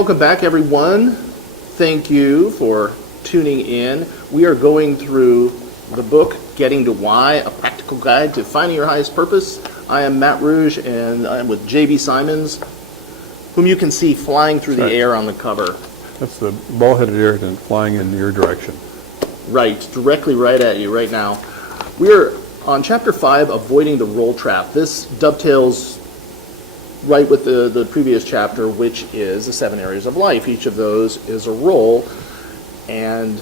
welcome back, everyone. Thank you for tuning in. We are going through the book, Getting to Why, A Practical Guide to Finding Your Highest Purpose. I am Matt Rouge, and I'm with J.B. Symons, whom you can see flying through the air on the cover. That's the ball-headed irritant flying in your direction. Right, directly right at you right now. We are on Chapter 5, Avoiding the Role Trap. This dovetails right with the previous chapter, which is the 7 areas of life. Each of those is a role, and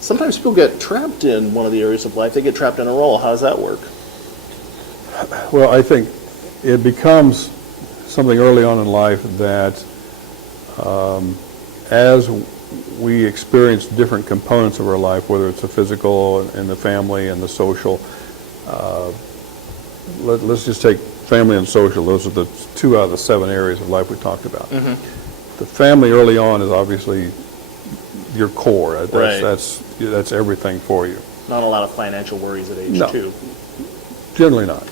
sometimes people get trapped in one of the areas of life. They get trapped in a role. How does that work? Well, I think it becomes something early on in life that as we experience different components of our life, whether it's the physical and the family and the social, let's just take family and social. Those are the 2 out of the 7 areas of life we talked about. Mm-hmm. The family early on is obviously your core. That's everything for you. Not a lot of financial worries at age 2. Generally not.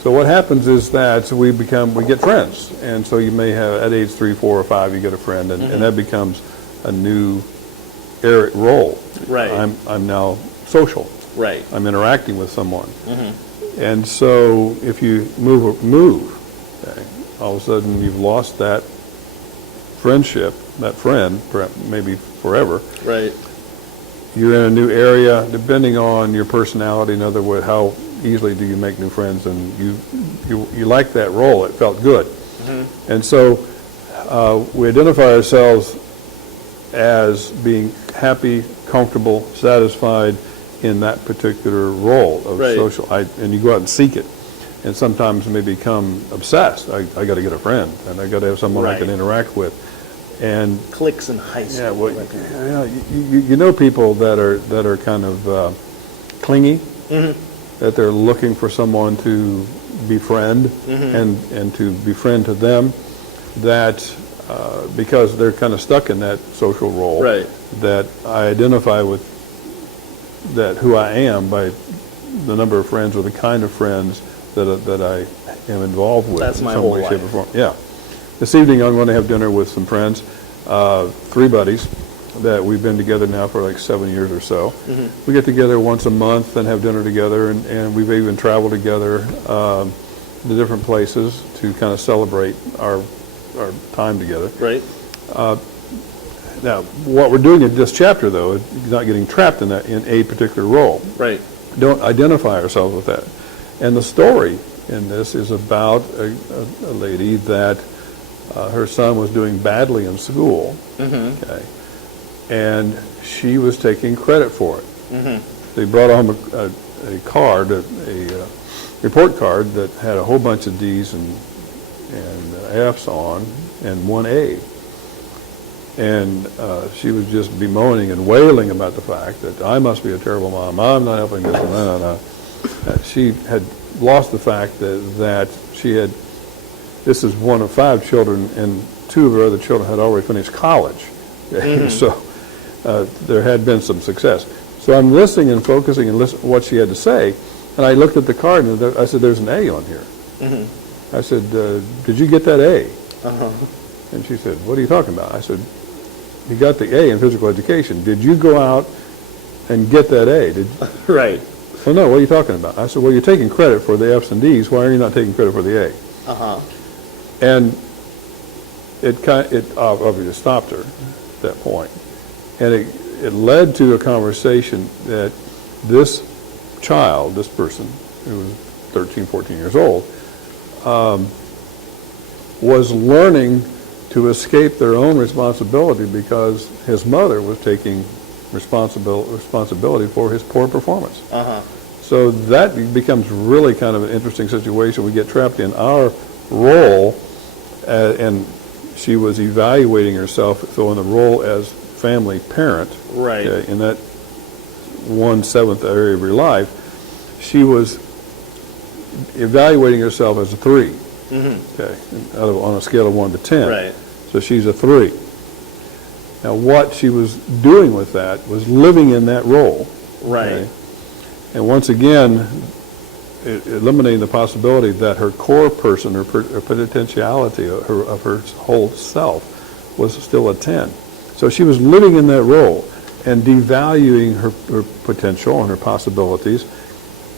So what happens is that we get friends, and so you may have at age 3, 4, or 5 you get a friend, and, and that becomes a new role. Right. I'm now social. Right. I'm interacting with someone. Mm-hmm. And so if you move, okay, all of a sudden you've lost that friendship, that friend, maybe forever. Right. You're in a new area, depending on your personality. In other words, how easily do you make new friends, and you like that role. It felt good. Mm-hmm. And so we identify ourselves as being happy, comfortable, satisfied in that particular role of social, and you go out and seek it, and sometimes may become obsessed. I got to get a friend, and I got to have someone I can interact with, and cliques in high school. Yeah, well, you know people that are kind of clingy, that they're looking for someone to befriend, and to befriend to them, that because they're kind of stuck in that social role, that I identify with that who I am by the number of friends or the kind of friends that I am involved with. That's in my some whole way, life. shape, or form. Yeah. This evening I'm going to have dinner with some friends, 3 buddies that we've been together now for like 7 years or so. Mm-hmm. We get together once a month and have dinner together, and we've even traveled together to different places to kind of celebrate our time together. Right. Now, what we're doing in this chapter, though, is not getting trapped in a particular role. Right. Don't identify ourselves with that. And the story in this is about a lady that her son was doing badly in school, okay, and she was taking credit for it. Mm-hmm. They brought home a card, a report card that had a whole bunch of D's and F's on, and 1 A. And she was just bemoaning and wailing about the fact that I must be a terrible mom. I'm not helping this. No. She had lost the fact that she had, this is one of 5 children, and 2 of her other children had already finished college. Mm-hmm. So there had been some success. So I'm listening and focusing and listening to what she had to say, and I looked at the card and I said, there's an A on here. Mm-hmm. I said, did you get that A? Uh-huh. And she said, what are you talking about? I said, you got the A in physical education. Did you go out and get that A? Right. Well, no, what are you talking about? I said, well, you're taking credit for the F's and D's. Why are you not taking credit for the A? Uh-huh. And it obviously stopped her at that point. And it led to a conversation that this child, this person, who was 13, 14 years old, was learning to escape their own responsibility because his mother was taking responsibility for his poor performance. Uh-huh. So that becomes really kind of an interesting situation. We get trapped in our role, and she was evaluating herself, so in the role as family parent, right? In that 1/7 area of your life, she was evaluating herself as a 3. Mm-hmm. Okay, on a scale of 1 to 10. Right. So she's a 3. Now, what she was doing with that was living in that role. Right. Okay? And once again, eliminating the possibility that her core person, her potentiality of her whole self, was still a 10. So she was living in that role and devaluing her potential and her possibilities,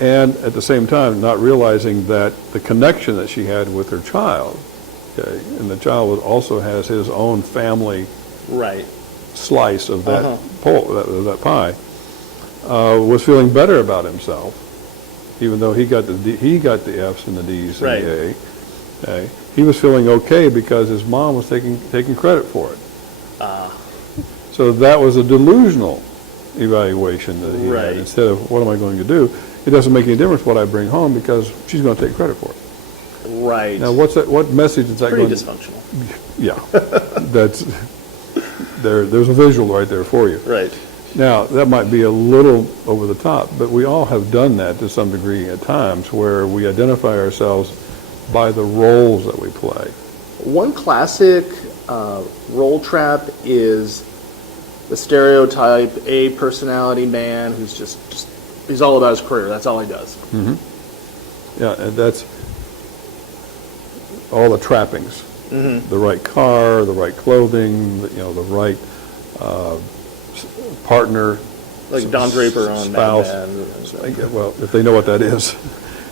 and at the same time not realizing that the connection that she had with her child, okay, and the child also has his own family Right. slice of that that pie, was feeling better about himself, even though he got the F's and the D's and the A. Okay. He was feeling okay because his mom was taking credit for it. So that was a delusional evaluation that he had. Instead of what am I going to do, it doesn't make any difference what I bring home because she's going to take credit for it. Right. Now, what message is that Pretty going dysfunctional. Yeah, there's a visual right there for you. Right. Now, that might be a little over the top, but we all have done that to some degree at times where we identify ourselves by the roles that we play. One classic role trap is the stereotype A personality man who's just he's all about his career. That's all he does. Mm-hmm. Yeah, and that's all the trappings. Mm-hmm. The right car, the right clothing, the right partner. Like Don Draper on spouse. Mad Men. Well, if they know what that is.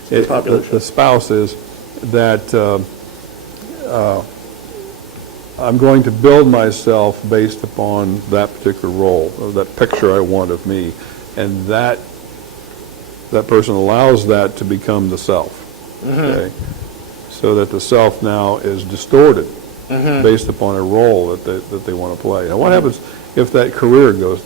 The spouse is that I'm going to build myself based upon that particular role, or that picture I want of me, and that person allows that to become the self. Mm-hmm. Okay? So that the self now is distorted based upon a role that they want to play. Now, what happens if that career goes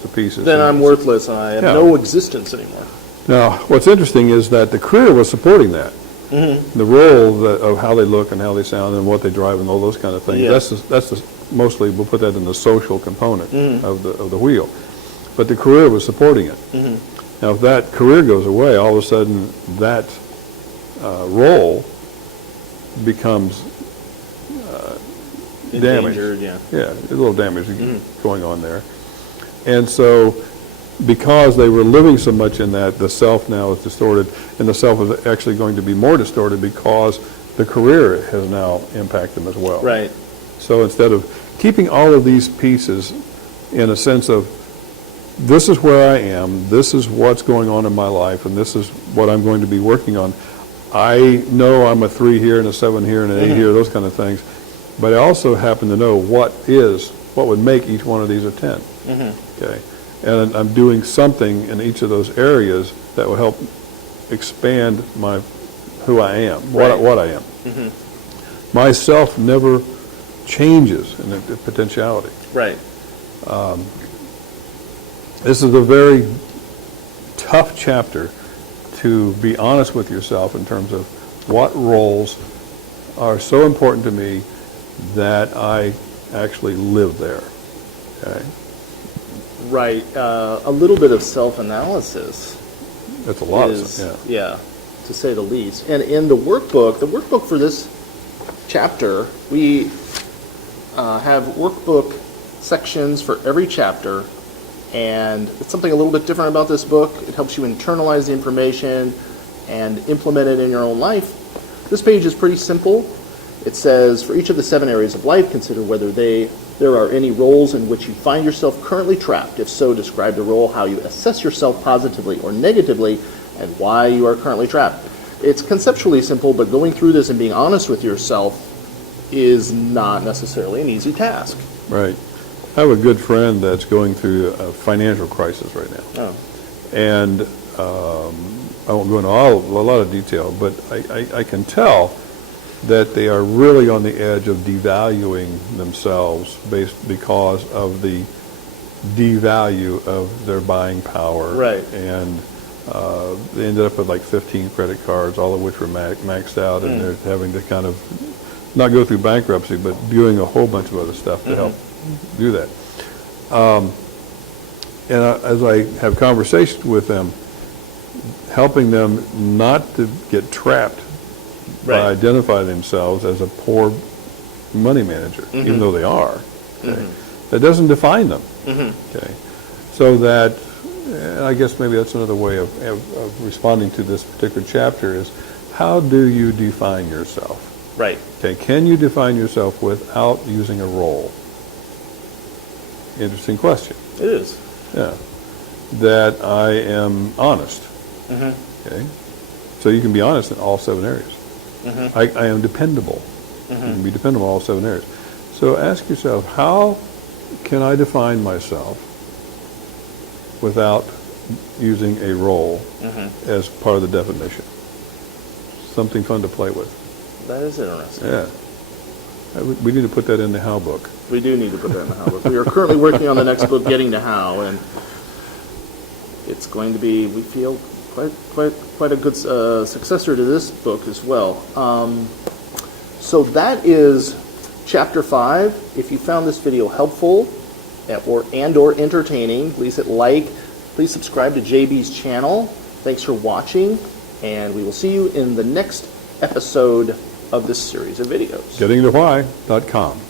to pieces? Then I'm worthless and I have no existence anymore. Now, what's interesting is that the career was supporting that. Mm-hmm. The role of how they look and how they sound and what they drive and all those kind of things. Yeah. That's mostly, we'll put that in the social component of the wheel. But the career was supporting it. Mm-hmm. Now, if that career goes away, all of a sudden that role becomes damaged. Yeah, a little damage going on there. And so, because they were living so much in that, the self now is distorted, and the self is actually going to be more distorted because the career has now impacted them as well. Right. So instead of keeping all of these pieces in a sense of, this is where I am, this is what's going on in my life, and this is what I'm going to be working on. I know I'm a 3 here and a 7 here and an 8 here, those kind of things, but I also happen to know what would make each one of these a 10. Okay. And I'm doing something in each of those areas that will help expand who I am, what I am. Mm-hmm. My self never changes in the potentiality. Right. This is a very tough chapter to be honest with yourself in terms of what roles are so important to me that I actually live there. Okay. Right. A little bit of self-analysis. That's a lot. Yeah, to say the least. And in the workbook for this chapter, we have workbook sections for every chapter, and it's something a little bit different about this book. It helps you internalize the information and implement it in your own life. This page is pretty simple. It says, for each of the 7 areas of life, consider whether there are any roles in which you find yourself currently trapped. If so, describe the role, how you assess yourself positively or negatively, and why you are currently trapped. It's conceptually simple, but going through this and being honest with yourself is not necessarily an easy task. Right. I have a good friend that's going through a financial crisis right now. Oh. And I won't go into a lot of detail, but I can tell that they are really on the edge of devaluing themselves because of the devalue of their buying power. Right. And they ended up with like 15 credit cards, all of which were maxed out, and they're having to kind of not go through bankruptcy, but doing a whole bunch of other stuff to help do that. And as I have conversations with them, helping them not to get trapped by identifying themselves as a poor money manager, even though they are. Okay? That doesn't define them. Okay, so that, and I guess maybe that's another way of responding to this particular chapter is, how do you define yourself? Right. Okay, can you define yourself without using a role? interesting question. It is. Yeah. That I am honest. Okay. So you can be honest in all 7 areas. I am dependable. You can be dependable in all 7 areas. So ask yourself, how can I define myself without using a role as part of the definition? Something fun to play with. That is interesting. Yeah. We need to put that in the How book. We do need to put that in the How book. We are currently working on the next book, Getting to How, and it's going to be, we feel, quite a good successor to this book as well. So that is Chapter 5. If you found this video helpful or entertaining, please hit like. Please subscribe to JB's channel. Thanks for watching, and we will see you in the next episode of this series of videos. GettingToWhy.com.